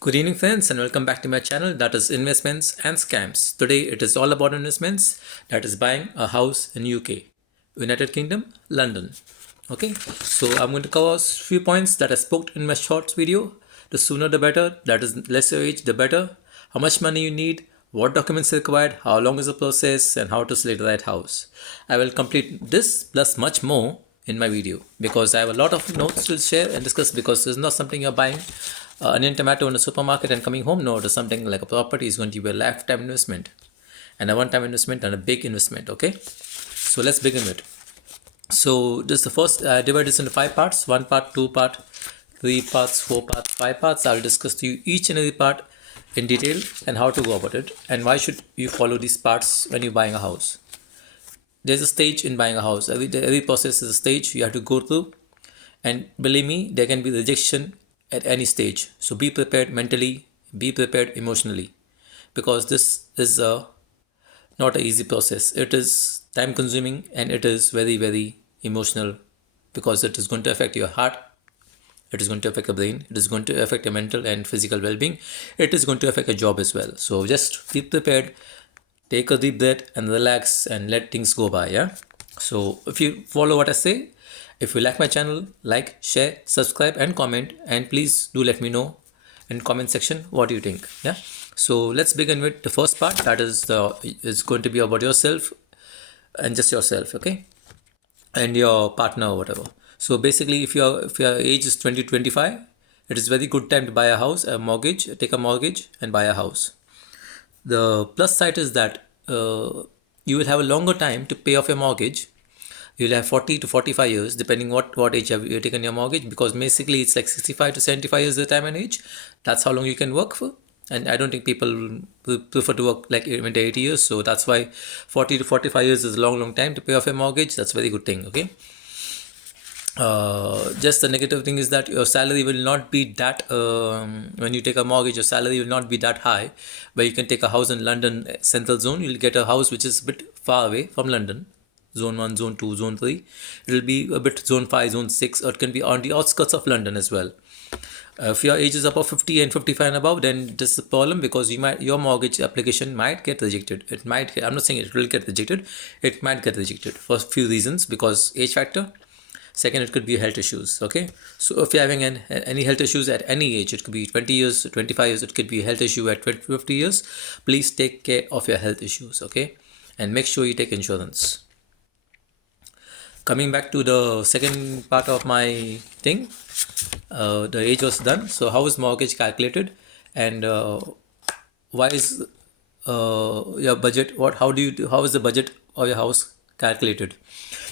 Good evening, friends, and welcome back to my channel that is Investments and Scams. Today it is all about investments, that is buying a house in UK, United Kingdom, London. Okay, so I'm going to cover a few points that I spoke in my shorts video. The sooner the better, that is less your age, the better. How much money you need, what documents are required, how long is the process, and how to select the right house. I will complete this plus much more in my video because I have a lot of notes to share and discuss because this is not something you're buying onion tomato in a supermarket and coming home. No, it is something like a property is going to be a lifetime investment and a one-time investment and a big investment. Okay, so let's begin with. So this is the first. I divide this into 5 parts: one part, two part, three parts, four parts, 5 parts. I'll discuss to you each and every part in detail and how to go about it and why should you follow these parts when you're buying a house. There's a stage in buying a house. Every process is a stage you have to go through, and believe me, there can be rejection at any stage. So be prepared mentally, be prepared emotionally, because this is not an easy process. It is time consuming and it is very, very emotional because it is going to affect your heart. It is going to affect your brain. It is going to affect your mental and physical well-being. It is going to affect your job as well. So just be prepared, take a deep breath and relax and let things go by. Yeah. So if you follow what I say, if you like my channel, like, share, subscribe and comment, and please do let me know in comment section what you think. Yeah. So let's begin with the first part, that is going to be about yourself and just yourself. Okay, and your partner or whatever. So basically, if your age is 20 to 25, it is very good time to buy a house, a mortgage, take a mortgage and buy a house. The plus side is that you will have a longer time to pay off your mortgage. You'll have 40 to 45 years depending what age have you taken your mortgage, because basically it's like 65 to 75 years retirement age. That's how long you can work for, and I don't think people prefer to work like even to 80 years. So that's why 40 to 45 years is a long time to pay off a mortgage. That's a very good thing. Okay, just the negative thing is that your salary will not be that when you take a mortgage, your salary will not be that high where you can take a house in London central zone. You'll get a house which is a bit far away from London, zone 1, zone 2, zone 3. It will be a bit zone 5, zone 6, or it can be on the outskirts of London as well. If your age is above 50 and 55 and above, then this is a problem because your mortgage application might get rejected. I'm not saying it will get rejected, it might get rejected for a few reasons, because age factor. Second, it could be health issues. Okay, so if you're having any health issues at any age, it could be 20 years, 25 years, it could be a health issue at 50 years. Please take care of your health issues. Okay, and make sure you take insurance. Coming back to the second part of my thing, the age was done. So how is mortgage calculated, and why is your budget? How do you do? How is the budget of your house calculated?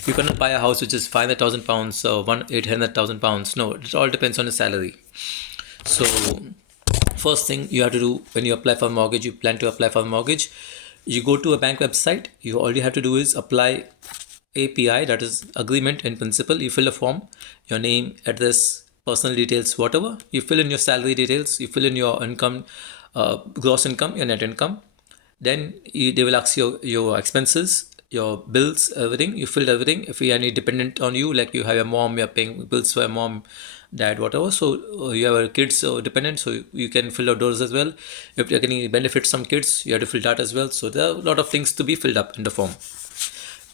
You cannot buy a house which is 500,000 pounds or 800,000 pounds. No, it all depends on your salary. So first thing you have to do when you apply for a mortgage, you plan to apply for a mortgage, you go to a bank website. All you have to do is apply API, that is agreement in principle. You fill a form, your name, address, personal details, whatever. You fill in your salary details, you fill in your income, gross income, your net income. Then they will ask you your expenses, your bills, everything. You filled everything. If you have any dependent on you, like you have a mom, you're paying bills for a mom, dad, whatever. So you have a kids or dependent, so you can fill out those as well. If you're getting benefits from kids, you have to fill that as well. So there are a lot of things to be filled up in the form.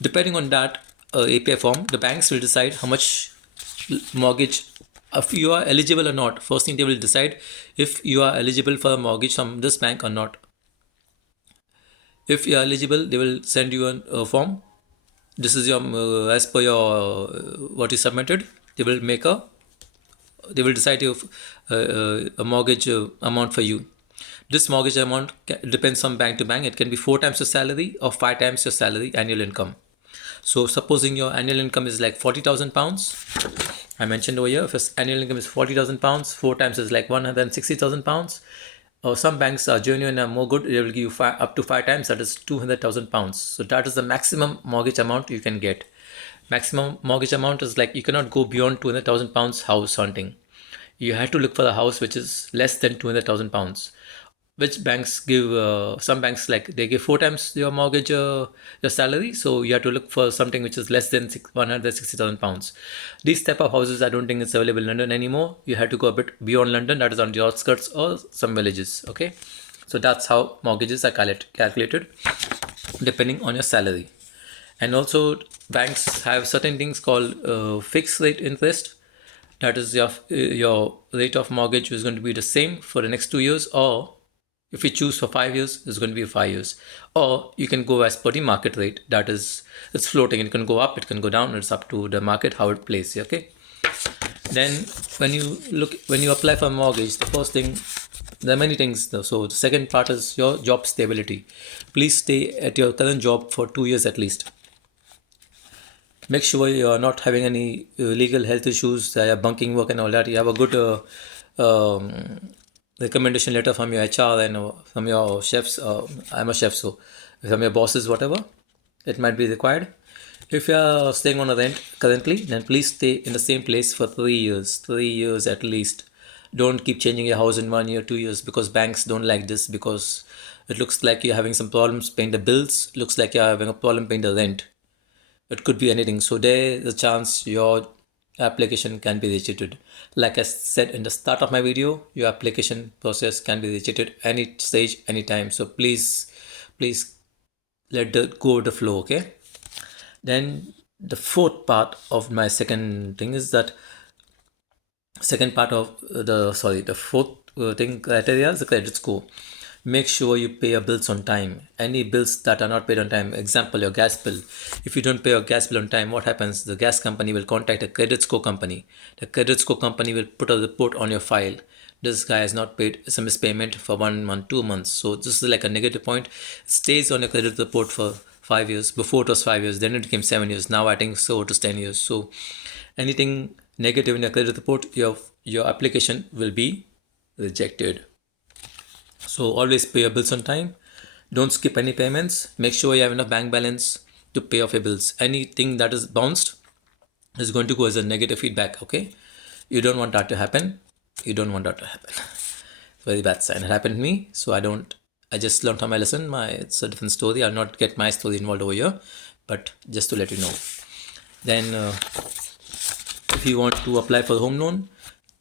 Depending on that API form, the banks will decide how much mortgage, if you are eligible or not. First thing, they will decide if you are eligible for a mortgage from this bank or not. If you are eligible, they will send you a form. This is your as per your what is submitted. They will decide your a mortgage amount for you. This mortgage amount depends from bank to bank. It can be 4 times your salary or 5 times your salary annual income. So supposing your annual income is like 40,000 pounds, I mentioned over here, if your annual income is 40,000 pounds, 4 times is like 160,000 pounds. Or some banks are genuine and more good, they will give you up to 5 times, that is 200,000 pounds. So that is the maximum mortgage amount you can get. Maximum mortgage amount is like you cannot go beyond 200,000 pounds house hunting. You have to look for a house which is less than 200,000 pounds. which banks give, some banks like they give 4 times your mortgage, your salary. So you have to look for something which is less than 160,000 pounds. These type of houses I don't think it's available in London anymore. You have to go a bit beyond London, that is on the outskirts or some villages. Okay, so that's how mortgages are calculated depending on your salary. And also banks have certain things called fixed rate interest. That is your rate of mortgage is going to be the same for the next 2 years, or if you choose for 5 years, it's going to be 5 years. Or you can go as per the market rate. That is, it's floating. It can go up, it can go down. It's up to the market how it plays. Okay. Then when you apply for a mortgage, the first thing, there are many things. So the second part is your job stability. Please stay at your current job for 2 years at least. Make sure you are not having any legal health issues, bunking work and all that. You have a good recommendation letter from your HR and from your chefs. I'm a chef, so from your bosses, whatever, it might be required. If you are staying on a rent currently, then please stay in the same place for 3 years. 3 years at least. Don't keep changing your house in 1 year, 2 years, because banks don't like this, because it looks like you're having some problems paying the bills. Looks like you're having a problem paying the rent. It could be anything. So there's a chance your application can be rejected. Like I said in the start of my video, your application process can be rejected any stage, anytime. So please let the go with the flow. Okay. Then the fourth part of my second thing is that the fourth thing criteria is the credit score. Make sure you pay your bills on time. Any bills that are not paid on time, example your gas bill, if you don't pay your gas bill on time, what happens? The gas company will contact a credit score company. The credit score company will put a report on your file. This guy has not paid SMS payment for 1 month, 2 months. So this is like a negative point. It stays on your credit report for 5 years. Before it was 5 years, then it became 7 years. Now I think so it is 10 years. So anything negative in your credit report, your application will be rejected. So always pay your bills on time. Don't skip any payments. Make sure you have enough bank balance to pay off your bills. Anything that is bounced is going to go as a negative feedback. Okay, you don't want that to happen. You don't want that to happen. It's a very bad sign. It happened to me, so I just learned from my lesson. It's a different story. I'll not get my story involved over here, but just to let you know. Then, if you want to apply for a home loan,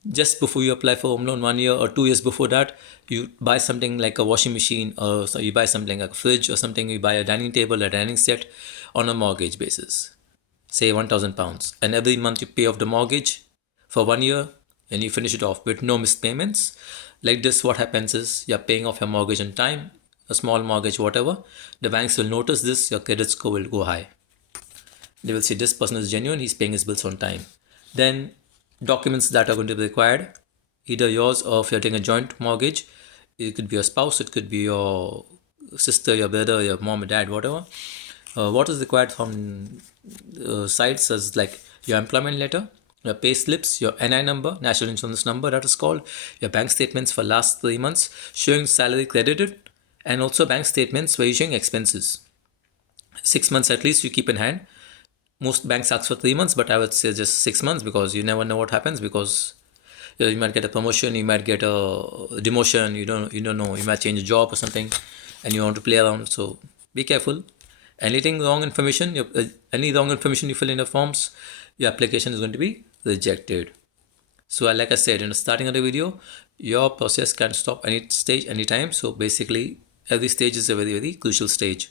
just before you apply for home loan, 1 year or 2 years before that, you buy something like a washing machine, or so you buy something like a fridge or something. You buy a dining table, a dining set on a mortgage basis, say £1,000, and every month you pay off the mortgage for 1 year, and you finish it off with no missed payments. Like this, what happens is you're paying off your mortgage on time, a small mortgage, whatever. The banks will notice this, your credit score will go high. They will say this person is genuine, he's paying his bills on time. Then documents that are going to be required, either yours or if you're taking a joint mortgage, it could be your spouse, it could be your sister, your brother, your mom, or dad, whatever. What is required from sites is like your employment letter, your pay slips, your NI number, national insurance number that is called, your bank statements for last 3 months showing salary credited, and also bank statements where you're showing expenses. 6 months at least you keep in hand. Most banks ask for 3 months, but I would say just 6 months, because you never know what happens, because you might get a promotion, you might get a demotion, you don't know, you might change a job or something, and you want to play around. So be careful. Any wrong information you fill in the forms, your application is going to be rejected. So like I said in the starting of the video, your process can stop any stage, anytime. So basically every stage is a very, very crucial stage.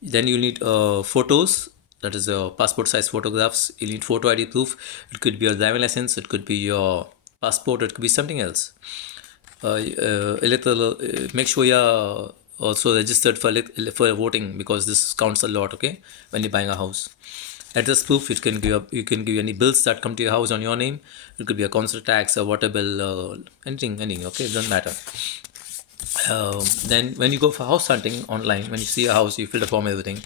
Then you need photos, that is passport size photographs. You need photo ID proof. It could be your driving license, it could be your passport, it could be something else. Make sure you're also registered for voting, because this counts a lot. Okay, when you're buying a house. Address proof, you can give any bills that come to your house on your name. It could be a council tax, a water bill, anything. Okay, it doesn't matter. Then when you go for house hunting online, when you see a house, you fill the form, everything,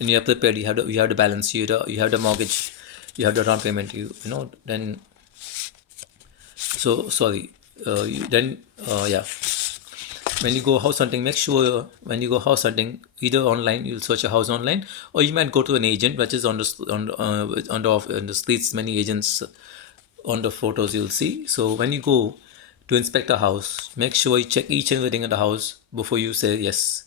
and you are prepared. You have the balance. You have the mortgage. You have the down payment. Then. So sorry. Yeah. When you go house hunting, make sure when you go house hunting, either online, you'll search a house online, or you might go to an agent, which is on the streets. Many agents on the photos you'll see. So when you go to inspect a house, make sure you check each and everything in the house before you say yes.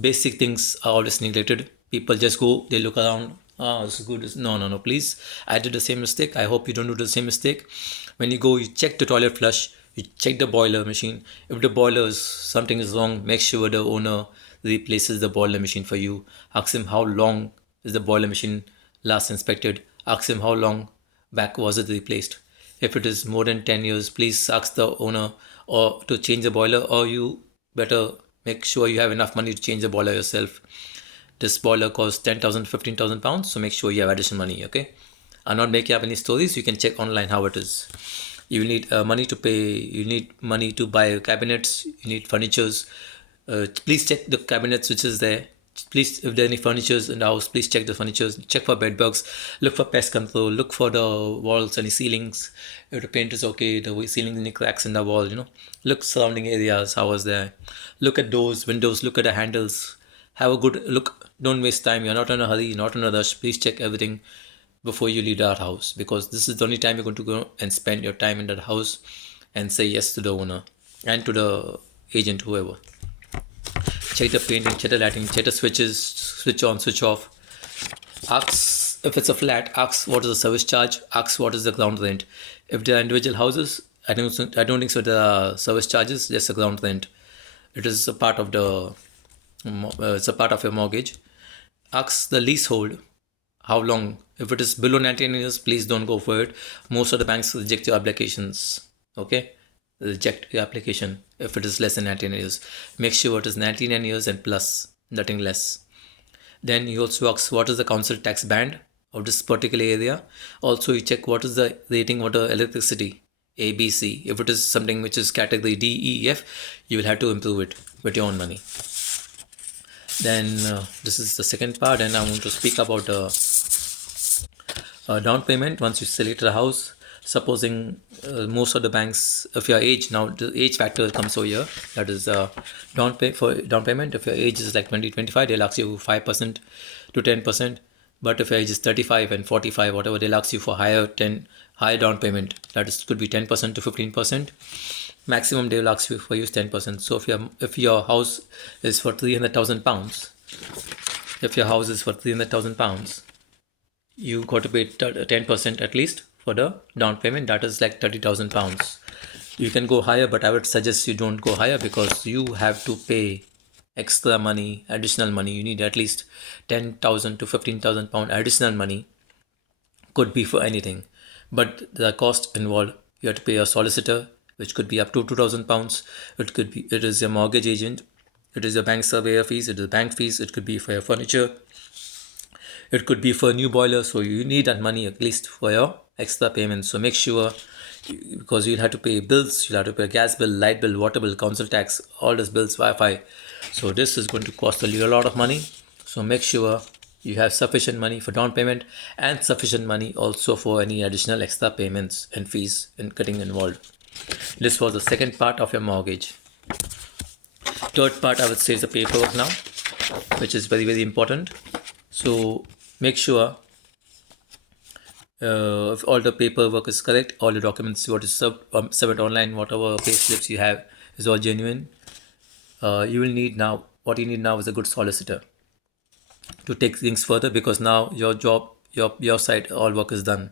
Basic things are always neglected. People just go, they look around. Ah, this is good. No, please. I did the same mistake. I hope you don't do the same mistake. When you go, you check the toilet flush, you check the boiler machine. If the boiler is something is wrong, make sure the owner replaces the boiler machine for you. Ask him how long is the boiler machine last inspected. Ask him how long back was it replaced. If it is more than 10 years, please ask the owner or to change the boiler, or you better make sure you have enough money to change the boiler yourself. This boiler costs 10,000, 15,000 pounds, so make sure you have additional money, okay? I'm not making up any stories, you can check online how it is. You need money to pay, you need money to buy cabinets, you need furnitures. Please check the cabinets which is there. Please, if there are any furnitures in the house, please check the furnitures. Check for bed bugs. Look for pest control. Look for the walls, any ceilings. If the paint is okay, the ceiling, any cracks in the wall, Look surrounding areas, how was there. Look at doors, windows. Look at the handles. Have a good look. Don't waste time. You're not in a hurry. You're not in a rush. Please check everything before you leave that house, because this is the only time you're going to go and spend your time in that house and say yes to the owner and to the agent, whoever. Check the painting, check the lighting, check the switches, switch on, switch off. Ask if it's a flat, ask what is the service charge, ask what is the ground rent. If they are individual houses, I don't think so there are service charges, just a ground rent. It is a part of the it's a part of your mortgage. Ask the leasehold, how long. If it is below 19 years, please don't go for it. Most of the banks reject your applications. Okay, reject your application if it is less than 19 years. Make sure it is 99 years and plus, nothing less. Then you also ask what is the council tax band of this particular area. Also, you check what is the rating water electricity, A, B, C. If it is something which is category D, E, F, you will have to improve it with your own money. Then this is the second part, and I want to speak about down payment. Once you select the house, supposing most of the banks, if your age, now the age factor comes over here, that is down payment. If your age is like 20-25, they'll ask you 5% to 10%. But if your age is 35 and 45, whatever, they'll ask you for higher down payment. That is could be 10% to 15%. Maximum they will ask you for use 10%. So if your house is for 300,000 pounds, you got to pay 10% at least for the down payment. That is like 30,000 pounds. You can go higher, but I would suggest you don't go higher, because you have to pay extra money, additional money. You need at least 10,000 to 15,000 pound additional money. Could be for anything, but the cost involved, you have to pay a solicitor, which could be up to 2,000 pounds. It is a mortgage agent, it is a bank surveyor fees, it is bank fees, it could be for your furniture, it could be for a new boiler. So you need that money at least for your extra payments. So make sure, because you'll have to pay bills, you'll have to pay gas bill, light bill, water bill, council tax, all these bills, Wi-Fi. So this is going to cost a lot of money. So make sure you have sufficient money for down payment and sufficient money also for any additional extra payments and fees and getting involved. This was the second part of your mortgage. Third part, I would say, is the paperwork now, which is very, very important. So make sure if all the paperwork is correct, all the documents, what is submitted online, whatever pay slips you have is all genuine. What you need now is a good solicitor to take things further, because now your job, your side, all work is done.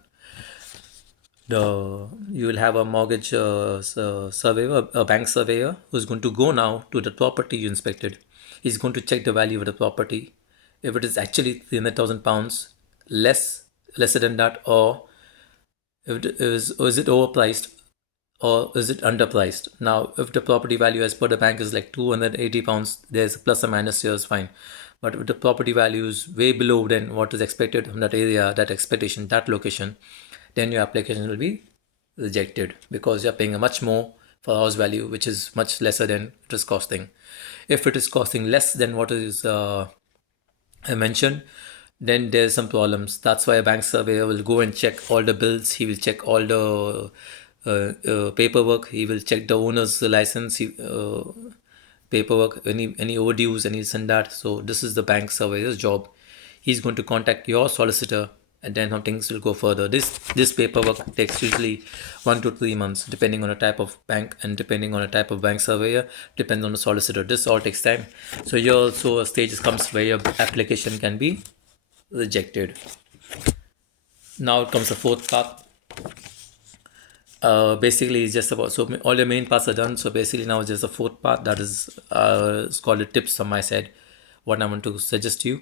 You will have a mortgage surveyor, a bank surveyor, who's going to go now to the property you inspected. He's going to check the value of the property. If it is actually 300,000 pounds, lesser than that, or if it is it overpriced, or is it underpriced? Now, if the property value as per the bank is like 280 pounds, there's a plus or minus here is fine. But if the property value is way below than what is expected from that area, that expectation, that location, then your application will be rejected, because you're paying a much more for house value, which is much lesser than it is costing. If it is costing less than what is I mentioned, then there's some problems. That's why a bank surveyor will go and check all the bills. He will check all the paperwork. He will check the owner's license, paperwork, any overdues, any this and that. So this is the bank surveyor's job. He's going to contact your solicitor and then some things will go further. This paperwork takes usually 1 to 3 months, depending on the type of bank and depending on the type of bank surveyor, depends on the solicitor. This all takes time. So here also a stage comes where your application can be rejected. Now comes the fourth part. Basically it's just about, so all your main parts are done, so basically now it's just the fourth part, that is it's called the tips on my side, what I want to suggest to you.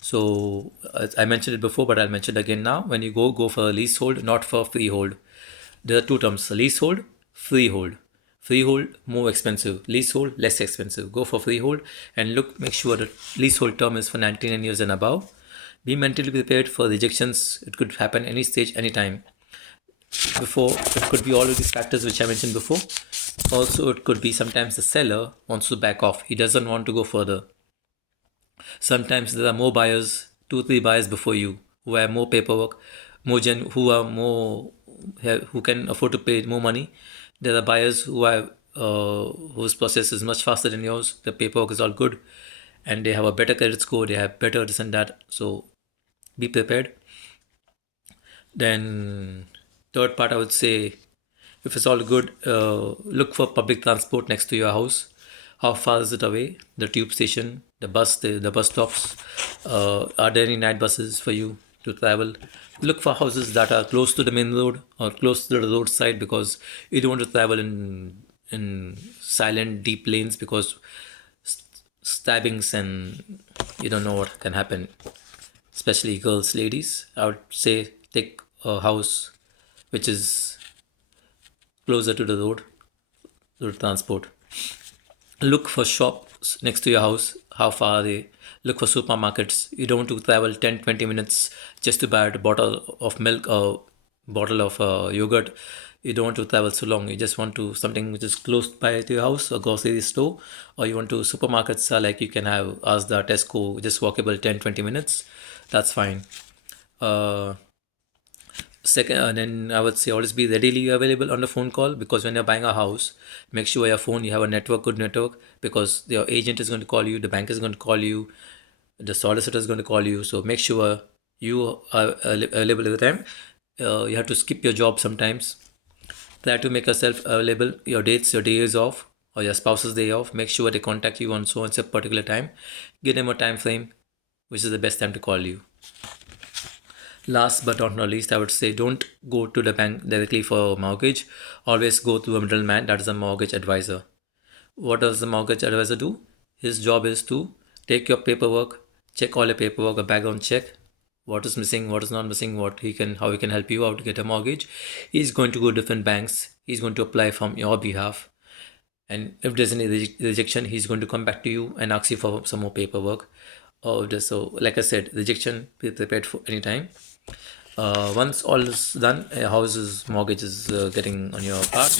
So I mentioned it before, but I'll mention it again now. When you go for a leasehold, not for freehold. There are two terms: leasehold, freehold. Freehold more expensive, leasehold less expensive. Go for freehold and make sure the leasehold term is for 99 years and above. Be mentally prepared for rejections. It could happen any stage, anytime. Before, it could be all of these factors which I mentioned before. Also, it could be sometimes the seller wants to back off. He doesn't want to go further. Sometimes there are more buyers, 2-3 buyers before you, who have more paperwork, who can afford to pay more money. There are buyers whose process is much faster than yours. The paperwork is all good, and they have a better credit score. They have better this and that. So be prepared. Then third part, I would say, if it's all good, look for public transport next to your house. How far is it away? The tube station, the bus stops. Are there any night buses for you to travel? Look for houses that are close to the main road or close to the roadside, because you don't want to travel in silent, deep lanes, because stabbings and you don't know what can happen, especially girls, ladies. I would say take a house which is closer to the road transport. Look for shops next to your house. How far are they? Look for supermarkets. You don't want to travel 10-20 minutes just to buy a bottle of milk or bottle of yogurt. You don't want to travel so long. You just want to something which is close by to your house, or grocery store, or you want to supermarkets are like you can have Asda, Tesco, just walkable 10-20 minutes. That's fine. Second, then I would say always be readily available on the phone call, because when you're buying a house, make sure your phone you have a good network, because your agent is going to call you, the bank is going to call you, the solicitor is going to call you. So make sure you are available at the time. You have to skip your job sometimes. Try to make yourself available. Your day is off, or your spouse's day off. Make sure they contact you on so and so particular time. Give them a time frame, which is the best time to call you. Last but not least, I would say don't go to the bank directly for a mortgage. Always go to a middleman, that is a mortgage advisor. What does the mortgage advisor do? His job is to take your paperwork, check all your paperwork, a background check, what is missing, what is not missing, how he can help you out to get a mortgage. He's going to go to different banks. He's going to apply from your behalf. And if there's any rejection, he's going to come back to you and ask you for some more paperwork. So, like I said, rejection, be prepared for any time. Once all is done, a house's mortgage is getting on your part.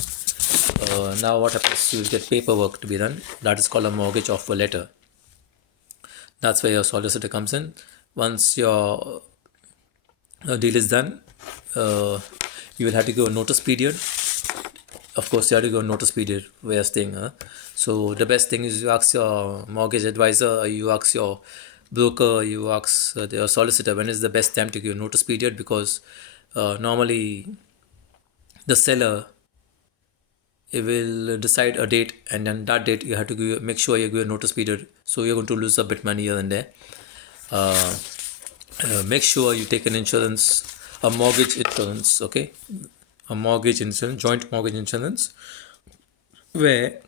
Now what happens? You will get paperwork to be done. That is called a mortgage offer letter. That's where your solicitor comes in. Once your deal is done, you will have to go a notice period. Of course, you have to go a notice period where you're staying. So the best thing is you ask your mortgage advisor, you ask your broker, you ask your solicitor when is the best time to give notice period, because normally the seller will decide a date, and then that date you have to make sure you give a notice period. So you're going to lose a bit money here and there. Make sure you take an insurance, a mortgage insurance, okay? A mortgage insurance, joint mortgage insurance, where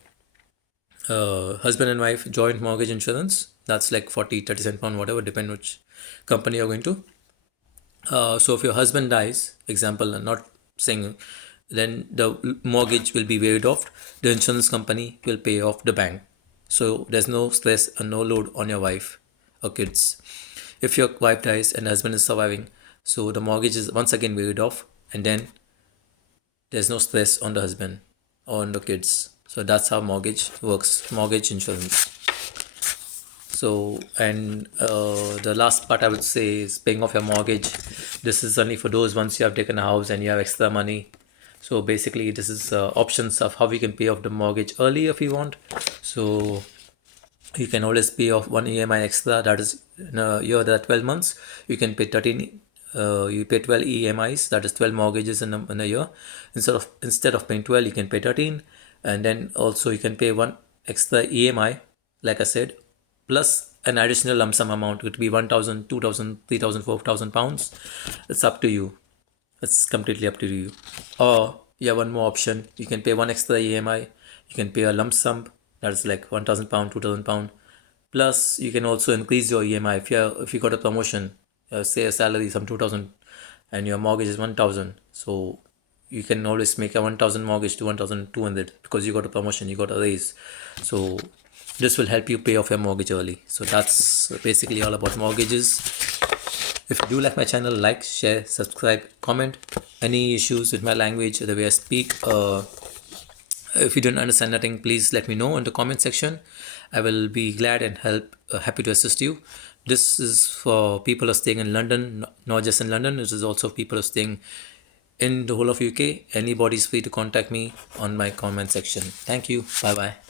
husband and wife joint mortgage insurance. That's like 40-37 pound, whatever, depend which company you're going to. So if your husband dies, example, I'm not saying, then the mortgage will be waived off. The insurance company will pay off the bank. So there's no stress and no load on your wife or kids. If your wife dies and husband is surviving, so the mortgage is once again waived off, and then there's no stress on the husband or on the kids. So that's how mortgage works, mortgage insurance. So, and the last part I would say is paying off your mortgage. This is only for those once you have taken a house and you have extra money. So basically this is options of how we can pay off the mortgage early if you want. So you can always pay off one EMI extra, that is in a year, that 12 months. You can pay 13 you pay 12 EMIs, that is 12 mortgages in a year. Instead of paying 12, you can pay 13, and then also you can pay one extra EMI, like I said, plus an additional lump sum amount. It could be 1,000, 2,000, 3,000, 4,000 pounds. It's up to you. It's completely up to you. Or you have one more option. You can pay one extra EMI. You can pay a lump sum, that is like 1,000 pound, 2,000 pound. Plus, you can also increase your EMI if you got a promotion. Say a salary some 2,000, and your mortgage is 1,000. So you can always make a 1,000 mortgage to 1,200 because you got a promotion, you got a raise. So this will help you pay off your mortgage early. So that's basically all about mortgages. If you do like my channel, like, share, subscribe, comment. Any issues with my language or the way I speak, if you don't understand anything, please let me know in the comment section. I will be glad and happy to assist you. This is for people who are staying in London, not just in London. This is also people who are staying in the whole of UK. Anybody is free to contact me on my comment section. Thank you. Bye bye.